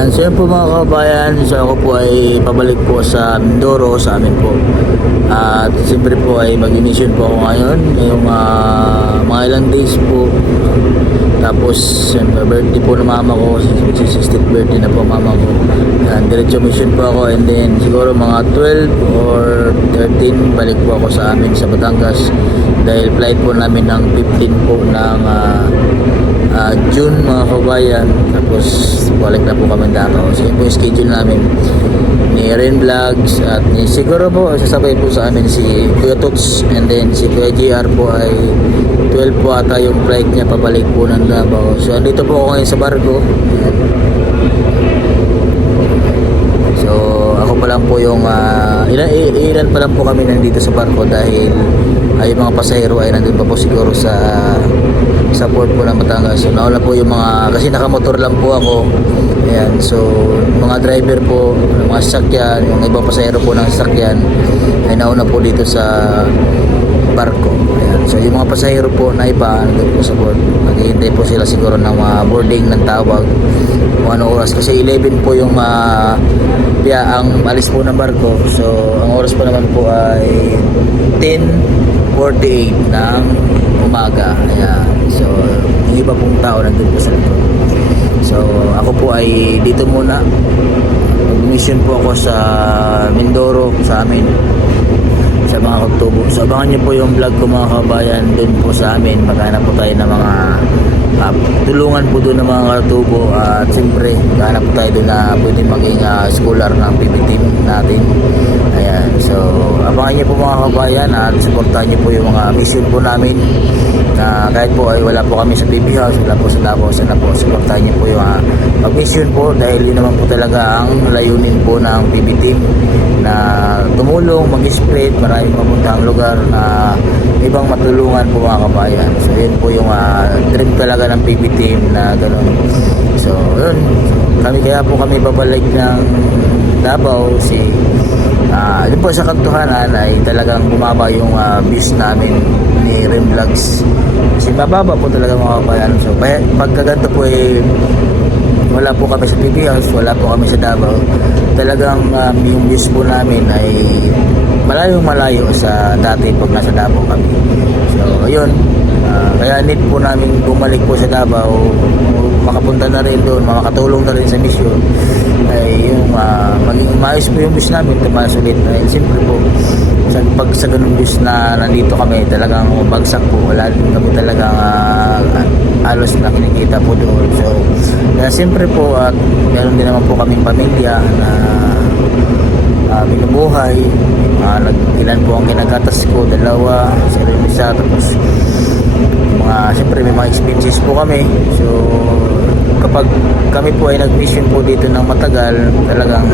Ayan, so yun po mga kabayan, so ako po ay pabalik po sa Mindoro sa amin po. At siyempre po ay mag-mission po ako ngayon, ngayong mga ilang days po. Tapos siyempre birthday po ng mama ko, 60th birthday na po mama ko. Ayan, diretso mission po ako, and then siguro mga 12 or 13 balik po ako sa amin sa Batangas. Dahil flight po namin ng 15 po ng June mga kabayan. Tapos balik na po kami Davao. So yun po yung schedule namin ni Ren Vlogs, at siguro po sasabay po sa amin si Kuya Tots, and then si Kuya JR po ay 12 po ata yung flight niya pabalik po ng Davao. So andito po ako ngayon sa barko. So ako pa lang po yung ilan pa lang po kami nandito sa barko, dahil ay mga pasahero ay nandun pa po siguro sa port po ng Batangas. So nauna po yung mga, kasi nakamotor lang po ako. Ayan, so mga driver po ng mga sasakyan, yung ibang pasahero po ng sasakyan ay nauna po dito sa barko. Ayan, so yung mga pasahero po na iba nandun po sa port, naghihintay po sila siguro ng mga boarding ng tawag kung anong oras, kasi 11 po yung ang alis po ng barko. So ang oras po naman po ay 10:48 ng umaga. Ayan, so yung iba pong tao nandun po sa likod. So ako po ay dito muna, mag-mission po ako sa Mindoro sa amin, sa mga Katubo. So abangan nyo po yung vlog ko mga kabayan, dun po sa amin maghanap po tayo ng mga tulungan po doon ng mga Katubo. At siyempre maghanap po tayo doon na pwede maging scholar ng PB team natin. Ayan, so abangan nyo po mga kabayan, at supportahan nyo po yung mga mission po namin, na kahit po ay wala po kami sa PB House, wala po sa Davao, sana po supportahan nyo po yung mag-mission po, dahil yun naman po talaga ang layunin po ng PB team, na tumulong, mag-spread, maraming mapuntang lugar na ibang matulungan po mga kabayan. So yun po yung dream talaga ng PB team na gano'n. So yun, kaya po kami babalik ng Davao. Yun po sa kantuhanan ay talagang bumaba yung views namin ni Ren Vlogs, kasi bababa po talaga mga kabayan. So pagkaganto po wala po kami sa PB House, wala po kami sa Davao, talagang yung views po namin ay malayo sa dati pag nasa Davao kami. So ayun, kaya need po namin bumalik po sa Davao, makapunta na rin doon, makakatulong na rin sa mission, ay yung maging maayos po yung views namin, tumaas ulit. Ay siyempre po pag sa ganung views na nandito kami, talagang bagsak po, wala din kami talagang halos na kinikita po doon. So siyempre po, at meron din naman po kaming pamilya na binubuhay. Ilan po ang kinagatas ko, dalawa, isa, tapos siyempre may mga expenses po kami. So kapag kami po ay nag-mission po dito ng matagal, talagang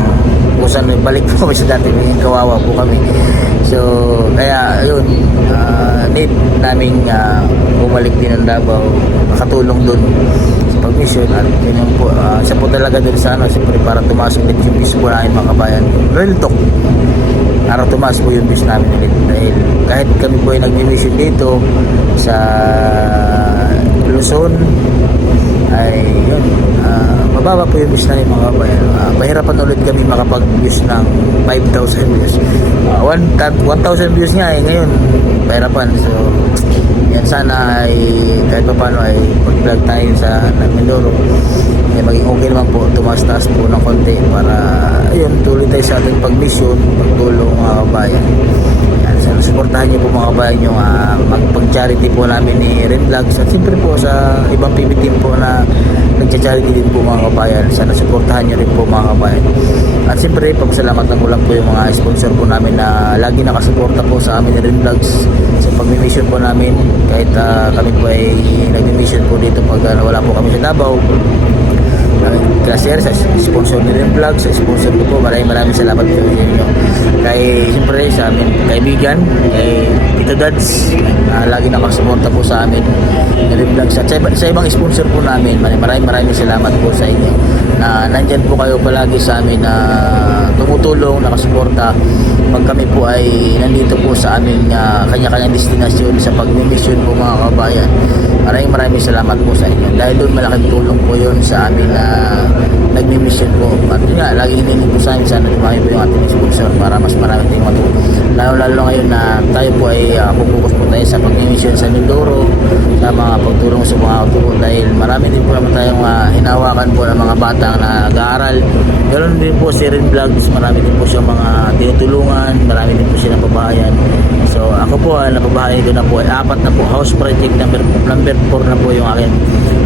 kusan balik po kami sa dati, may kawawa po kami. So kaya yun, need namin bumalik din ng Davao, makatulong dun sa pag-mission. At yun yung po, isa po talaga dun sa siyempre para tumaas ulit yung views po namin mga kabayan. Real talk, para tumaas po yung views namin ulit, dahil kahit kami po ay nag-mission dito sa Luzon ay yun, mababa po yung views namin mga kabayan. Pahirapan ulit kami makapag-views ng 5,000 views. 1,000 views nga ngayon, pahirapan. So yan, sana ay kahit pa paano ay pag-vlog tayo sa Mindoro ay maging okay naman po, tumaas-taas po ng konti, para ayun, tuloy tayo sa ating pag-mission, pagtulong mga kabayan. Yan, sana suportahan niyo po mga kabayan yung magpag-charity po namin ni Ren Vlogs, at siyempre po sa ibang PB team po na nagcha-charity din po mga kabayan, sana suportahan niyo rin po mga kabayan. At siyempre pagsalamatan ko lang po yung mga sponsor po namin na lagi nakasuporta po sa amin ni Ren Vlogs sa pag-mission po namin, kahit kami po ay nag-mission po dito pag wala po kami sa Davao. Gracias sa sponsor ni Ren Vlogs, sa sponsor ko po, maraming salamat po sa inyo. Kay siyempre sa amin kaibigan, kay Tito Dads, lagi nakasuporta po sa amin ni Ren Vlogs, at sa ibang sponsor po namin, maraming salamat po sa inyo na nandyan po kayo palagi sa amin, na tumutulong, nakasuporta pag kami po ay nandito po sa aming kanya-kanyang destinasyon sa pag-mission po mga kabayan. Maraming salamat po sa inyo, dahil doon malaking tulong po yun sa amin na nagmi-mission po. At yun nga, lagi hinihingi po sa amin, sana dumami po yung ating sponsor para mas marami tayong matulong. Lalo ngayon na tayo po ay pupukus po tayo sa pag-mission sa Mindoro, sa mga pagtulong sa mga utulong, dahil marami din po naman tayong hinawakan po ng mga bata na nag-aaral. Ganoon din po si Rin Vlogs, marami din po siya mga tinutulungan, marami din po siya napabahayan. So ako po, napabahayan ko na po ay 4 na po, house project number 4 na po yung akin.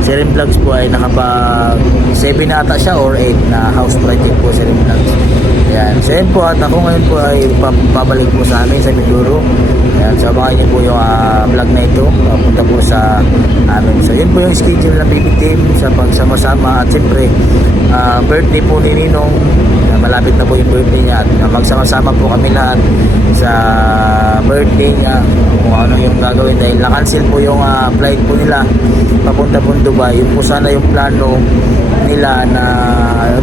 Si Rin Vlogs po ay nakapag 7 na ata siya or 8 na house project po si Rin Vlogs. Ayan. So yun po, at ako ngayon po ay babalik po sa amin sa Mindoro. Ayan, so abangan niyo po yung vlog na ito, punta po sa amin. So yun po yung schedule ng baby team sa pagsama-sama, at siyempre birthday po ni Ninong, malapit na po yung birthday niya, at magsama-sama po kami lahat sa birthday niya, kung ano yung gagawin, dahil na-cancel po yung flight po nila papunta po Dubai. Yun po sana yung plano nila na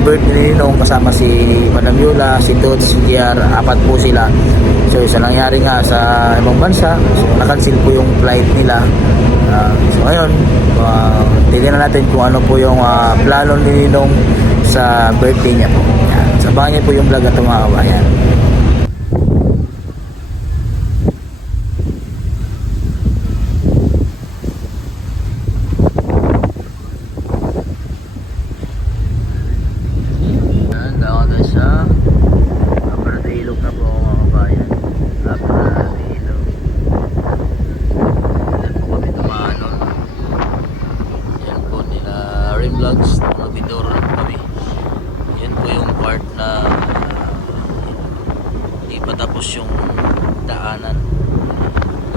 birthday ni Ninong kasama si Madam Yula, si Toots, si JR, 4 po sila. So isa nangyari nga sa ibang bansa, so na-cancel po yung flight nila. So ngayon, tignan natin kung ano po yung plano ni Ninong sa birthday niya po. Yan. Sabahan niyo po yung vlog at mga kabayan. Vlogs, Mindoro lang kami. Yan po yung part na hindi pa tapos yung daanan.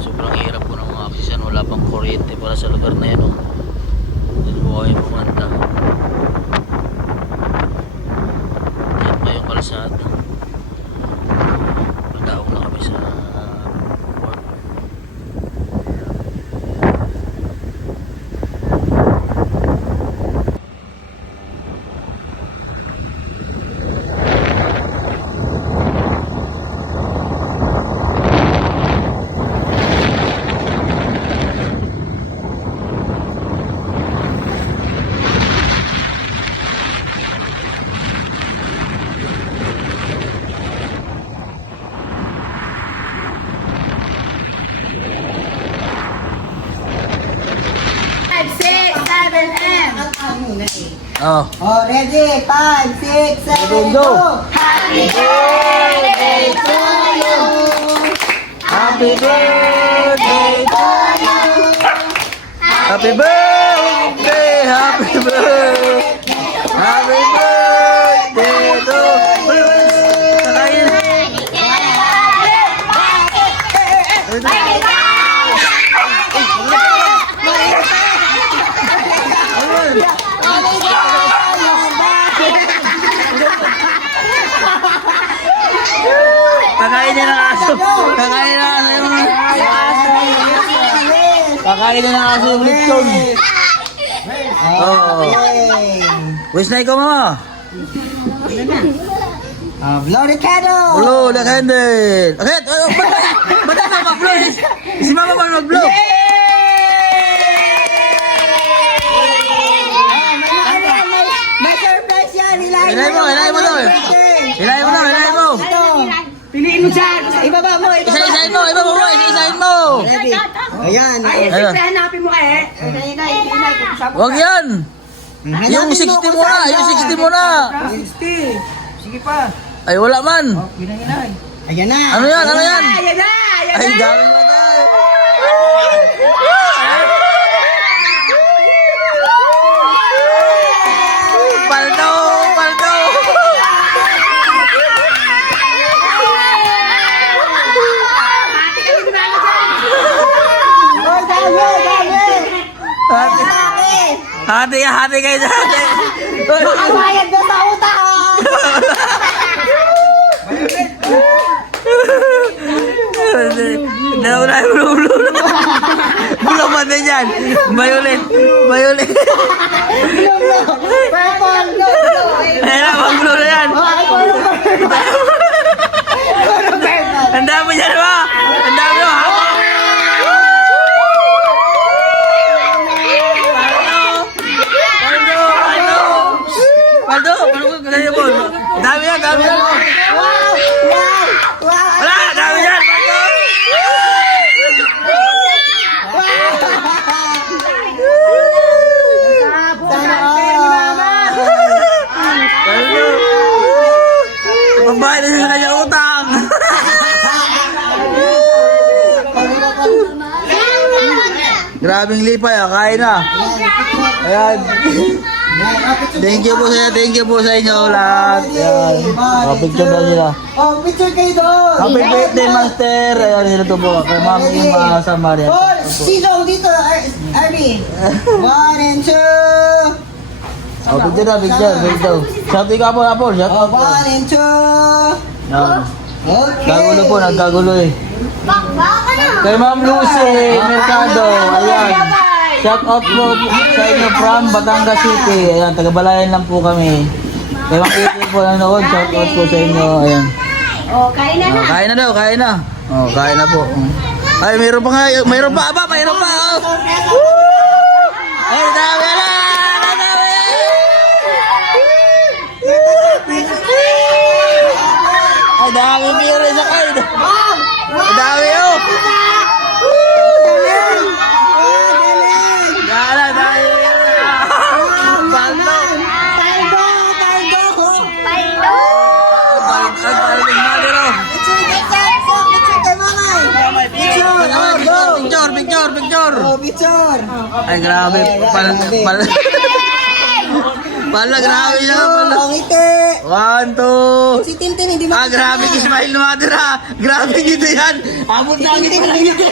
Sobrang hirap po ng mga aksisan, wala pang kuryente para sa lugar na yan. Yan po kami pumanta. Yan pa yung kalsada. Pataok na kami sa port. Oh. Oh, ready? 5, 6, 7, Go. go! Happy birthday to you! Happy birthday to you. Happy birthday, happy birthday. Happy birthday to you. Kakain niya ng aso. Kakain ng aso yung kakain niya ng aso yung lechon. Oo. Wish na ikaw, mama. Blow the candle! Blow the candle. Okay, ba't na mag-blow? Si mama man mag-blow. May surprise yan! Hilahin mo daw eh. Hilahin mo. Piliin mo dyan! Ibaba mo! Isa-isahin mo. Ready? Ayan! Ayun. Hanapin mo eh! Wag yan. Yung 60 muna. 60! Sige pa! Ay, wala man. Ayan na! Ano yan? Ayan na! Ay, dami mo tayo. Paldo. Oh, dami! Hati kayo dati. Makabayad na sa utang! Wala yung blue ba na yan? Violet. Purple! Ayan, mag-blue na yan. Ang dami dyan ba? Ang dami ba? Ganyan po. Dami yan, dami yan. Wala, dami yan. Pagbahay na siya sa kanya utang. Grabing lipay, kain na. Ayan. Thank you po sa inyo lahat. Ayan. Picture na sila. Oh, picture kayo doon. Happy birthday, Master. Ayan, sila to po. Kay Ma'am Ima Samaria. Oh, sino dito, Arby? 1 and 2. Oh, picture na, picture. Shout ka po, Apol. Shout Oh, out po. 1 and 2. Ayan. Okay. Kagulo po, nagkagulo eh. Kay Ma'am Lucy Mercado. Ayan. Shout out po sa inyo from Batangas City. Ayan, taga-Balayan lang po kami. Kay Ma'am Ito po nanood. Shout out po sa inyo. Ayan. Oh, kain na na. Kain na daw, kain na. Oh, kain na po. Ay, mayroon pa nga, mayroon pa ba? Mayroon pa. Oh. Ay, dami na. Dami. Ay, dami pira sa kain. Dami oh. Dala, dami. Paldo. Paldo natin oh. Picture. Oh, picture. Ay, grabe. Pala, grabe siya. Pala. Oh, ngiti. 1, 2. Si Tintin, hindi mo. Grabe yung smile natin ha. Grabe ngiti yan. Abot na ngiti pa lang ngiti.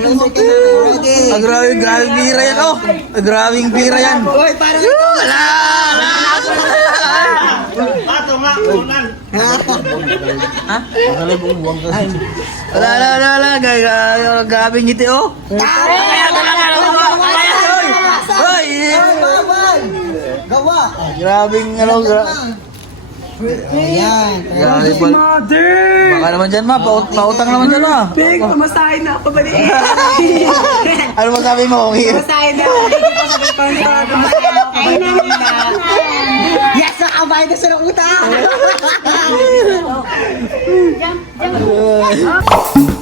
Closer ka na. Ready? Grabe pira yan oh. Grabe pira yan. Uy, parang Wala. Ha? Wala. Grabe ngiti oh. Hoy! bawal. Gawa. Grabing ano, Ayan. grabe po. Baka naman dyan ma, pautang naman dyan ma. Big, pamasahin na ako ba ni Ano masabi mo? Pamasahin na. Hindi ko sabi ko na pamasahin na. Yes, nakabayad na sa utang. Jump.